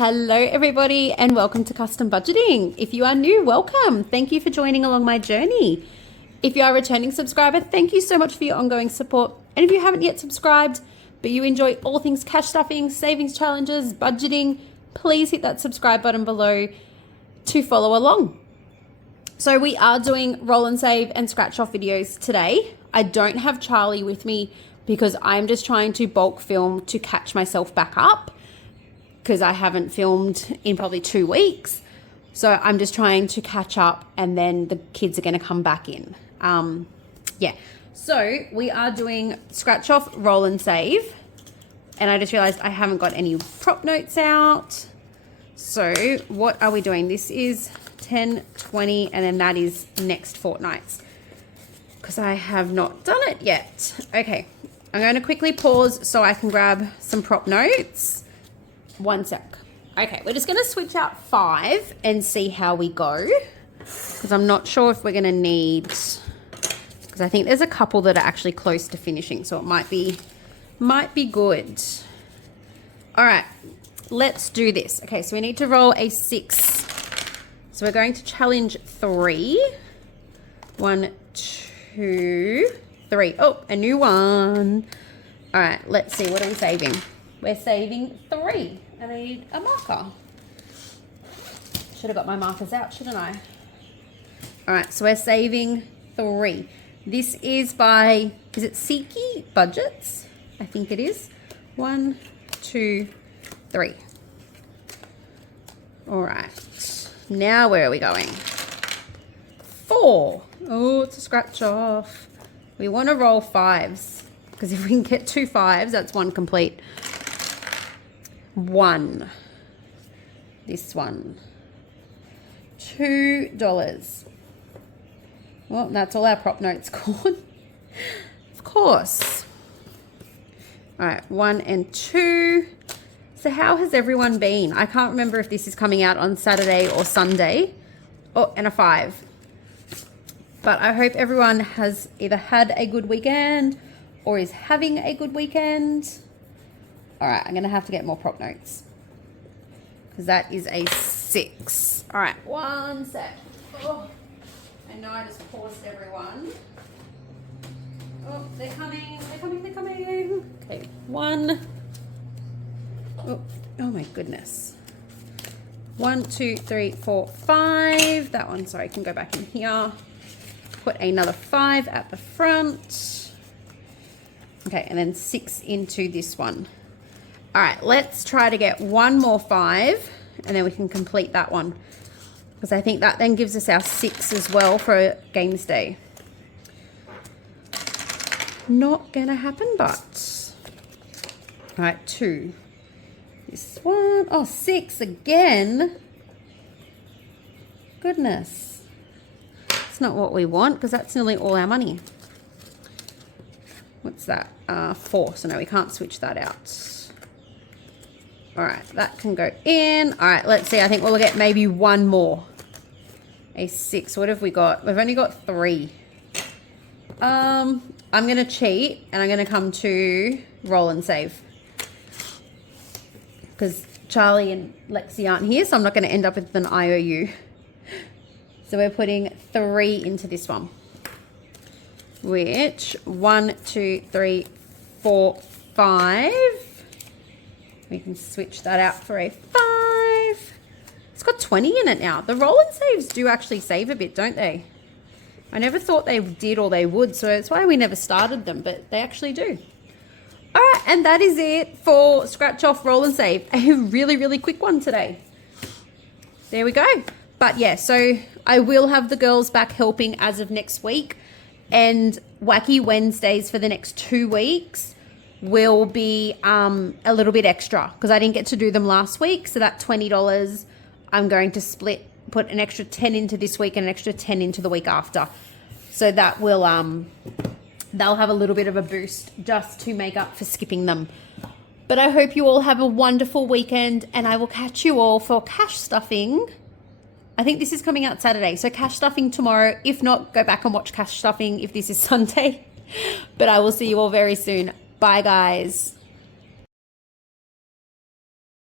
Hello everybody and welcome to Custom Budgeting. If you are new, welcome. Thank you for joining along my journey. If you are a returning subscriber, thank you so much for your ongoing support. And if you haven't yet subscribed, but you enjoy all things cash stuffing, savings challenges, budgeting, please hit that subscribe button below to follow along. So we are doing roll and save and scratch off videos today. I don't have Charlie with me because I'm just trying to bulk film to catch myself back up because I haven't filmed in probably 2 weeks. So I'm just trying to catch up and then the kids are going to come back in. So we are doing scratch off, roll and save. And I just realized I haven't got any prop notes out. So what are we doing? This is 10, 20, and then that is next fortnight's because I have not done it yet. Okay, I'm going to quickly pause so I can grab some prop notes. 1 sec. Okay, we're just going to switch out 5 and see how we go because I'm not sure if we're going to need, because I think there's a couple that are actually close to finishing, so it might be good. All right, let's do this. Okay, so we need to roll a 6. So we're going to challenge 3. 1, 2, 3. Oh, a new one. All right, let's see. What are we saving? We're saving 3. And I need a marker. Should have got my markers out, shouldn't I? All right, so we're saving 3. This is by, is it Aussiebudgeter? I think it is. 1, 2, 3. All right. Now where are we going? 4. Oh, it's a scratch off. We want to roll 5s because if we can get 2 5s, that's 1 complete. 1. This one. $2. Well, that's all our prop notes gone. Of course. All right, 1 and 2. So how has everyone been? I can't remember if this is coming out on Saturday or Sunday. Oh, and a 5. But I hope everyone has either had a good weekend or is having a good weekend. All right, I'm going to have to get more prop notes because that is a 6. All right, 1 sec. Oh, I know I just paused everyone. Oh, they're coming. Okay, 1. Oh my goodness. 1, 2, 3, 4, 5. That one, sorry, can go back in here. Put another 5 at the front. Okay, and then 6 into this one. All right, let's try to get 1 more 5 and then we can complete that one because I think that then gives us our 6 as well for games day. Not gonna happen, but all right, 2. This one, oh, 6 again. Goodness, it's not what we want because that's nearly all our money. What's that? 4. So no, we can't switch that out. All right, that can go in. All right, let's see. I think we'll get maybe 1 more. A 6. What have we got? We've only got 3. I'm going to cheat and I'm going to come to roll and save. Because Charlie and Lexi aren't here, so I'm not going to end up with an IOU. So we're putting 3 into this one. Which, 1, 2, 3, 4, 5. We can switch that out for a 5. It's got 20 in it now. The roll and saves do actually save a bit, don't they? I never thought they did or they would, so it's why we never started them, but they actually do. All right, and that is it for scratch off, roll and save. A really, really quick one today. There we go. But yeah, so I will have the girls back helping as of next week, and Wacky Wednesdays for the next 2 weeks will be a little bit extra because I didn't get to do them last week. So that $20 I'm going to put an extra 10 into this week and an extra 10 into the week after. So that will they'll have a little bit of a boost just to make up for skipping them. But I hope you all have a wonderful weekend and I will catch you all for cash stuffing. I think this is coming out Saturday. So cash stuffing tomorrow. If not, go back and watch cash stuffing if this is Sunday. But I will see you all very soon. Bye, guys.